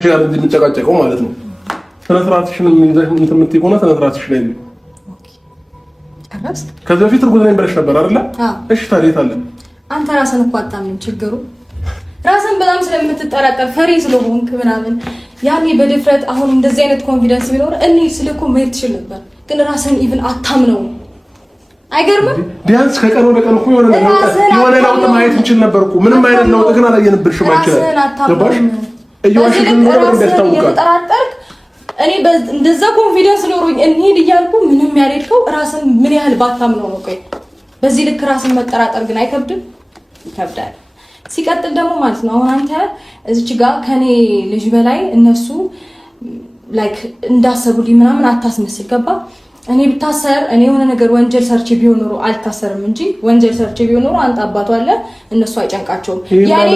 ጋር እንጨቃጨቀው ማለት ነው። ስነስርዓትሽን እንትን የምትይ ከሆነ ስነስርዓትሽ ላይ ነው። ከዚህ በፊት እርጉዝ ነኝ ብለሽ ነበር አይደለ? እሺ ታዲያ የት አለ? አንተ ራስን እኮ አታምንም። ችግሩ ራስን በጣም ስለምትጠራጠር ፈሪ ስለሆንክ ምናምን ያኔ በድፍረት አሁን እንደዚህ አይነት ኮንፊደንስ ቢኖር እኔ ስለኮ መሄድ ትችል ነበር፣ ግን ራስን ኢቭን አታምነው። አይገርምም? ቢያንስ ከቀን ወደ ቀን እኮ የሆነ ለውጥ ማየት እንችል ነበር እኮ። ምንም አይነት ለውጥ ግን አላየንብሽም። ገባሽ? እየዋሽሽ እንደሆነ እየተጠራጠርክ እኔ እንደዛ ኮንፊደንስ ኖሮኝ እንሂድ እያልኩ ምንም ያልሄድከው ራስን ምን ያህል ባታምነው ነው። ቆይ በዚህ ልክ ራስን መጠራጠር ግን አይከብድም? ይከብዳል። ሲቀጥል ደግሞ ማለት ነው አሁን አንተ እዚች ጋር ከኔ ልጅ በላይ እነሱ ላይክ እንዳሰቡልኝ ምናምን አታስመስል። ገባ? እኔ ብታሰር እኔ የሆነ ነገር ወንጀል ሰርቼ ቢሆን ኖሮ አልታሰርም እንጂ ወንጀል ሰርቼ ቢሆን ኖሮ አንተ አባቷ አለ እነሱ አይጨንቃቸውም። የኔ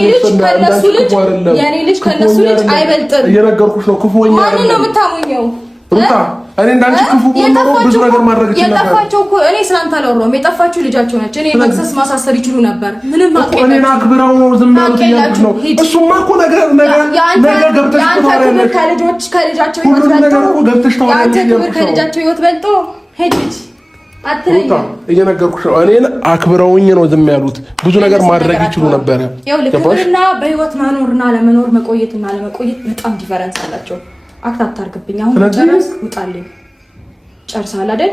ልጅ ከነሱ ልጅ አይበልጥም። እየነገርኩሽ ነው። ክፉ ወኛ ማንን ነው የምታሙኘው? ሩታ እኔ እንዳንቺ ክፉ ሆኖ ብዙ ነገር ማድረግ ይችላል። የጠፋቸው እኮ እኔ ስላንተ አላወራሁም። የጠፋችሁ ልጃቸው ነች። እኔ መክሰስ ማሳሰር ይችሉ ነበር። ምንም አቀኝ እኔ አክብረው ነው ዝም ያሉት ነው። እሱማ እኮ ነገር ገብተሽ ተዋራለሽ። ከልጃቸው ህይወት በልጦ ሄድሽ አትረኝ። እየነገርኩሽ ነው። እኔን አክብረውኝ ነው ዝም ያሉት። ብዙ ነገር ማድረግ ይችሉ ነበር። ያው ልክና በህይወት መኖርና ለመኖር መቆየትና ለመቆየት በጣም ዲፈረንስ አላቸው። አክታታ አርግብኝ። አሁን ጨርስ ውጣልኝ። ጨርሳል አይደል?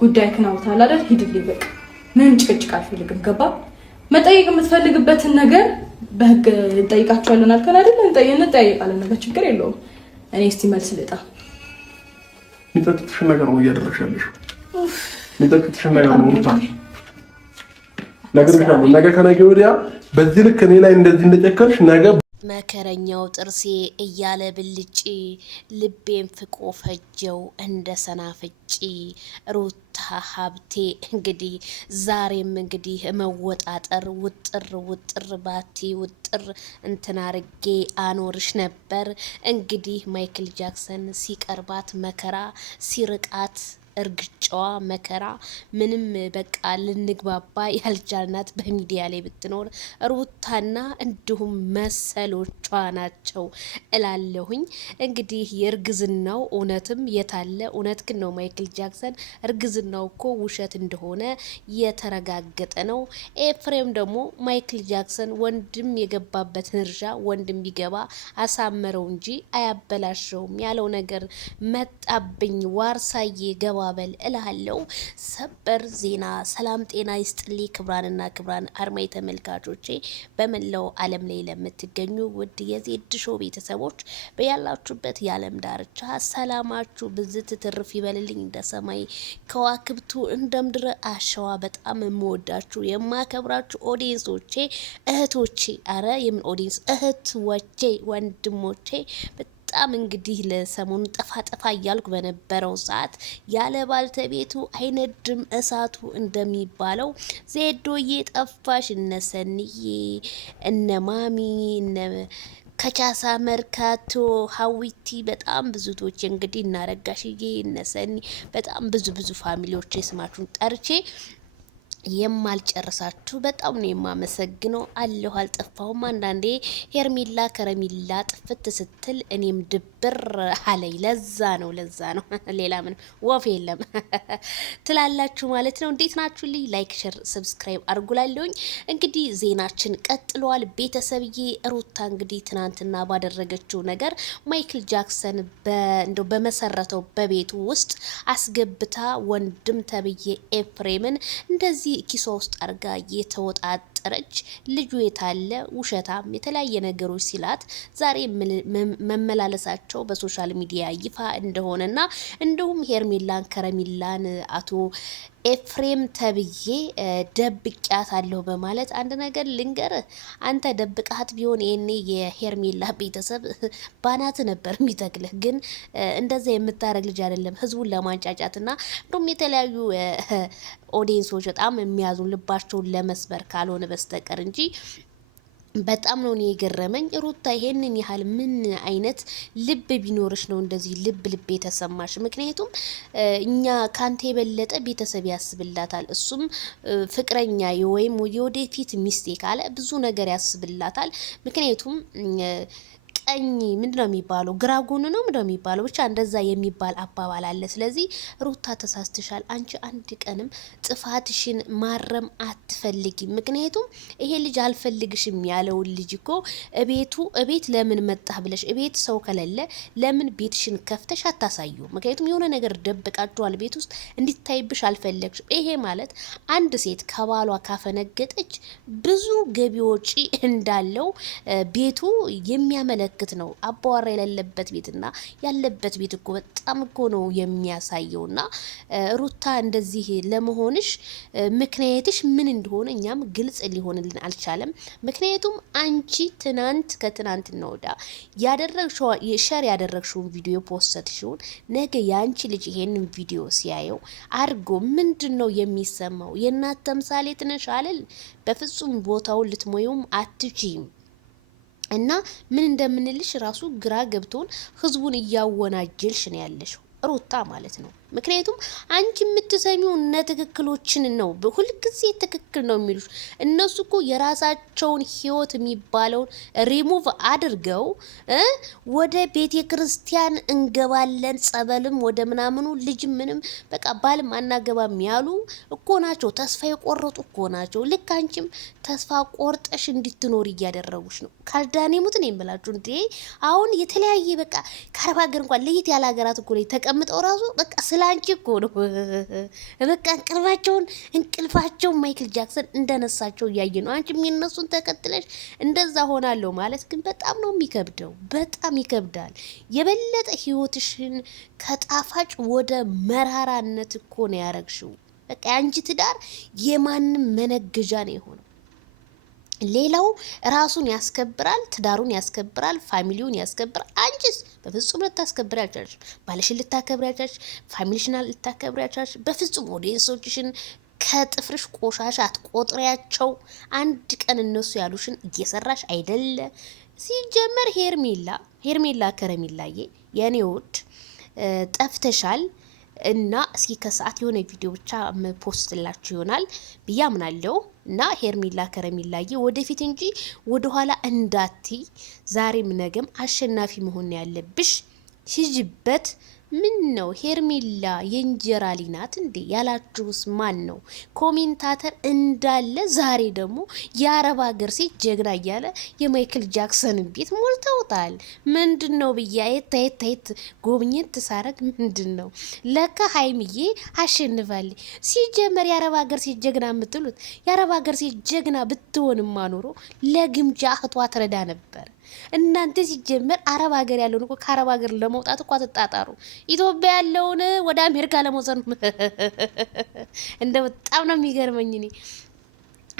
ጉዳይህን አውጥተሃል አይደል? ሂድልኝ በቃ። ምንም ጭቅጭቅ አልፈልግም። ገባ? መጠየቅ የምትፈልግበትን ነገር በህግ እንጠይቃቸዋለን አልከን አይደል? እንጠይቃለን። ነገር ችግር የለውም። እኔ እስቲ መልስ ልጣ። የሚጠቅጥሽን ነገር ነው እያደረግሽ ያለሽው። የሚጠቅጥሽን ነገር ነው ውጣል። ነገ ከነገ ወዲያ በዚህ ልክ እኔ ላይ እንደዚህ እንደጨከርሽ ነገ መከረኛው ጥርሴ እያለ ብልጭ ልቤን ፍቆ ፈጀው እንደ ሰናፍጪ። ሩታ ሀብቴ እንግዲህ ዛሬም እንግዲህ መወጣጠር ውጥር ባቲ ውጥር እንትን አርጌ አኖርሽ ነበር። እንግዲህ ማይክል ጃክሰን ሲቀርባት መከራ ሲርቃት እርግጫዋ መከራ ምንም በቃ ልንግባባ ያልቻልናት በሚዲያ ላይ ብትኖር ሩታና እንዲሁም መሰሎቿ ናቸው እላለሁኝ። እንግዲህ የእርግዝናው እውነትም የታለ እውነት ግን ነው ማይክል ጃክሰን እርግዝናው እኮ ውሸት እንደሆነ የተረጋገጠ ነው። ኤፍሬም ደግሞ ማይክል ጃክሰን ወንድም የገባበትን እርሻ ወንድም ቢገባ አሳመረው እንጂ አያበላሸውም ያለው ነገር መጣብኝ። ዋርሳዬ ገባ በል እላለሁ። ሰበር ዜና። ሰላም ጤና ይስጥልኝ ክብራንና ክብራን አድማጭ ተመልካቾቼ በመላው ዓለም ላይ ለምትገኙ ውድ የዜድ ሾው ቤተሰቦች በያላችሁበት የዓለም ዳርቻ ሰላማችሁ ብዝት ትርፍ ይበልልኝ እንደ ሰማይ ከዋክብቱ እንደ ምድር አሸዋ። በጣም የምወዳችሁ የማከብራችሁ ኦዲየንሶቼ እህቶቼ፣ አረ የምን ኦዲየንስ እህቶቼ፣ ወንድሞቼ በጣም እንግዲህ ለሰሞኑ ጠፋ እያልኩ በነበረው ሰዓት ያለ ባልተቤቱ አይነድም እሳቱ እንደሚባለው ዜዶዬ ጠፋሽ። እነ ሰንዬ እነ ማሚ እነ ከቻሳ መርካቶ ሀዊቲ በጣም ብዙቶች እንግዲህ እናረጋሽዬ እነ ሰኒ በጣም ብዙ ፋሚሊዎች ስማችሁን ጠርቼ የማልጨርሳችሁ በጣም ነው የማመሰግነው። አለሁ አልጠፋሁም። አንዳንዴ ሄርሜላ ከረሜላ ጥፍት ስትል እኔም ድብር አለኝ። ለዛ ነው ሌላ ምን ወፍ የለም ትላላችሁ ማለት ነው። እንዴት ናችሁልኝ? ላይክ ሼር ሰብስክራይብ አድርጉላለሁኝ። እንግዲህ ዜናችን ቀጥሏል ቤተሰብዬ። ሩታ እንግዲህ ትናንትና ባደረገችው ነገር ማይክል ጃክሰን እንደው በመሰረተው በቤቱ ውስጥ አስገብታ ወንድም ተብዬ ኤፍሬምን እንደዚህ ኪሷ ውስጥ አርጋ የተወጣጠረች ልጁ የታለ ውሸታም የተለያየ ነገሮች ሲላት ዛሬ መመላለሳቸው በሶሻል ሚዲያ ይፋ እንደሆነና እንዲሁም ሄርሜላን ከረሜላን አቶ ኤፍሬም ተብዬ ደብቂያት አለሁ በማለት አንድ ነገር ልንገር። አንተ ደብቃት ቢሆን ይሄኔ የሄርሜላ ቤተሰብ ባናት ነበር የሚተክልህ። ግን እንደዛ የምታረግ ልጅ አይደለም። ህዝቡን ለማንጫጫትና እንደውም የተለያዩ ኦዲየንሶች በጣም የሚያዙ ልባቸውን ለመስበር ካልሆነ በስተቀር እንጂ በጣም ነው የገረመኝ። ሩታ ይሄንን ያህል ምን አይነት ልብ ቢኖርሽ ነው እንደዚህ ልብ የተሰማሽ? ምክንያቱም እኛ ካንተ የበለጠ ቤተሰብ ያስብላታል። እሱም ፍቅረኛ ወይም የወደፊት ሚስቴ ካለ ብዙ ነገር ያስብላታል። ምክንያቱም ቀኝ ምንድነው የሚባለው ግራ ጎን ነው ምንድነው የሚባለው ብቻ እንደዛ የሚባል አባባል አለ። ስለዚህ ሩታ ተሳስተሻል። አንቺ አንድ ቀንም ጥፋትሽን ማረም አትፈልጊም። ምክንያቱም ይሄ ልጅ አልፈልግሽም ያለውን ልጅ እኮ እቤት ለምን መጣህ ብለሽ እቤት ሰው ከሌለ ለምን ቤትሽን ከፍተሽ አታሳዩ? ምክንያቱም የሆነ ነገር ደብቃችኋል ቤት ውስጥ እንዲታይብሽ አልፈለግሽም። ይሄ ማለት አንድ ሴት ከባሏ ካፈነገጠች ብዙ ገቢ ወጪ እንዳለው ቤቱ የሚያመለክት ነው። አባወራ የሌለበት ቤትና ያለበት ቤት እኮ በጣም እኮ ነው የሚያሳየውና ሩታ እንደዚህ ለመሆንሽ ምክንያትሽ ምን እንደሆነ እኛም ግልጽ ሊሆንልን አልቻለም። ምክንያቱም አንቺ ከትናንትና ወዳ ሸር ያደረግሽውን ቪዲዮ ፖስትሽውን ነገ የአንቺ ልጅ ይሄንን ቪዲዮ ሲያየው አርጎ ምንድነው የሚሰማው? የእናት ተምሳሌት ነሽ አይደል? በፍጹም ቦታውን ልትሞዩም አትችይም። እና ምን እንደምንልሽ ራሱ ግራ ገብቶን ህዝቡን እያወናጀልሽ ነው ያለሽው ሩታ ማለት ነው። ምክንያቱም አንቺ የምትሰሚው እነ ትክክሎችን ነው። ሁልጊዜ ትክክል ነው የሚሉሽ እነሱ እኮ የራሳቸውን ህይወት የሚባለውን ሪሙቭ አድርገው ወደ ቤተ ክርስቲያን እንገባለን ጸበልም ወደ ምናምኑ ልጅ ምንም በቃ ባልም አናገባም ያሉ እኮ ናቸው። ተስፋ የቆረጡ እኮ ናቸው። ልክ አንቺም ተስፋ ቆርጠሽ እንድትኖር እያደረጉሽ ነው። ካልዳኔሙት ነው የምላችሁ እንዴ። አሁን የተለያየ በቃ ከአረብ ሀገር እንኳን ለየት ያለ ሀገራት እኮ ላይ ተቀምጠው ራሱ በቃ ስላንቺ እኮ ነው በቃ እንቅልፋቸው ማይክል ጃክሰን እንደነሳቸው እያየ ነው። አንቺ የሚነሱን ተከትለሽ እንደዛ ሆናለሁ ማለት ግን በጣም ነው የሚከብደው። በጣም ይከብዳል። የበለጠ ህይወትሽን ከጣፋጭ ወደ መራራነት እኮ ነው ያረግሽው። በቃ አንቺ ትዳር የማንም መነገጃ ነው የሆነው። ሌላው ራሱን ያስከብራል፣ ትዳሩን ያስከብራል፣ ፋሚሊውን ያስከብራል። አንቺስ በፍጹም ልታስከብሪ አልቻልሽ። ባለሽን ልታከብሪ አልቻልሽ። ፋሚሊሽን ልታከብሪ አልቻልሽ። በፍጹም ኦዲየንሶችሽን ከጥፍርሽ ቆሻሻ አትቆጥሪያቸው። አንድ ቀን እነሱ ያሉሽን እየሰራሽ አይደለ። ሲጀመር ሄርሜላ ከረሚላዬ የኔ ውድ ጠፍተሻል። እና እስኪ ከሰዓት የሆነ ቪዲዮ ብቻ ፖስትላችሁ ይሆናል ብዬ አምናለሁ። እና ሄርሜላ ከረሚላዬ ወደፊት እንጂ ወደኋላ እንዳትይ። ዛሬም ነገም አሸናፊ መሆን ያለብሽ። ሂጅበት። ምን ነው ሄርሜላ የእንጀራ ሊናት እንዴ ያላችሁስ ማን ነው? ኮሜንታተር እንዳለ ዛሬ ደግሞ የአረብ ሀገር ሴት ጀግና እያለ የማይክል ጃክሰን ቤት ሞልተውታል። ምንድን ነው ብያ የታየት ጎብኝት ሳረግ ምንድን ነው ለካ ሀይሚዬ አሸንፋለች። ሲጀመር የአረብ ሀገር ሴት ጀግና የምትሉት የአረብ ሀገር ሴት ጀግና ብትሆንማ ኖሮ ለግምጃ እህቷ ትረዳ ነበር። እናንተ ሲጀመር አረብ ሀገር ያለውን እኮ ከአረብ ሀገር ለመውጣት እኮ አትጣጣሩ። ኢትዮጵያ ያለውን ወደ አሜሪካ ለመውሰድ እንደ በጣም ነው የሚገርመኝ እኔ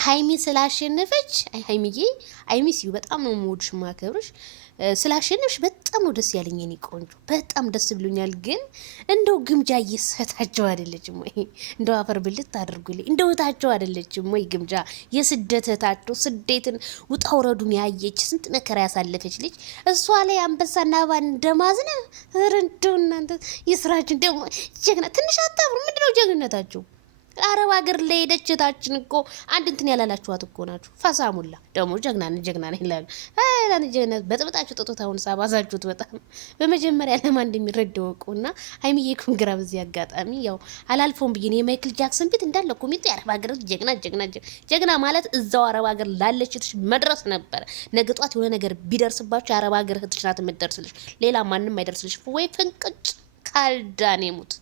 ሀይሚ ስላሸነፈች። ሀይሚ ሲዩ በጣም ነው የምወድሽ ማከብርሽ። ስላሸነፍሽ በጣም ነው ደስ ያለኝ የኔ ቆንጆ፣ በጣም ደስ ብሎኛል። ግን እንደው ግምጃ እየሰታቸው አይደለችም ወይ? እንደው አፈር ብልት አድርጉልኝ። እንደው እህታቸው አይደለችም ወይ ግምጃ? የስደት እህታቸው ስደትን ውጣ ውረዱን ያየች ስንት መከራ ያሳለፈች ልጅ እሷ ላይ አንበሳና ባን እንደማዝነ እንደው እናንተ የስራችን ደግሞ ጀግና ትንሽ አታፍሩ? ምንድነው ጀግንነታችሁ? አረብ ሀገር ለሄደች እህታችን እኮ አንድ እንትን ያላላችኋት እኮ ናችሁ። ፈሳሙላ ደግሞ ጀግና ነኝ ይላሉ። ጀግና በጥብጣችሁ ጥጡታውን ሳባዛችሁት በጣም በመጀመሪያ ለማን እንደሚረዳው እኮና ሀይሚዬ ኮንግራ። በዚህ አጋጣሚ ያው አላልፈውም ብዬ የማይክል ጃክሰን ቤት እንዳለ ኮሜንት የአረብ ሀገር ጀግና ማለት እዛው አረብ ሀገር ላለች እህትሽ መድረስ ነበር። ነገ ጧት የሆነ ነገር ቢደርስባችሁ የአረብ ሀገር እህትሽ ናት የምትደርስልሽ፣ ሌላ ማንም አይደርስልሽ። ወይ ፍንቅጭ ካልዳኔ ሙት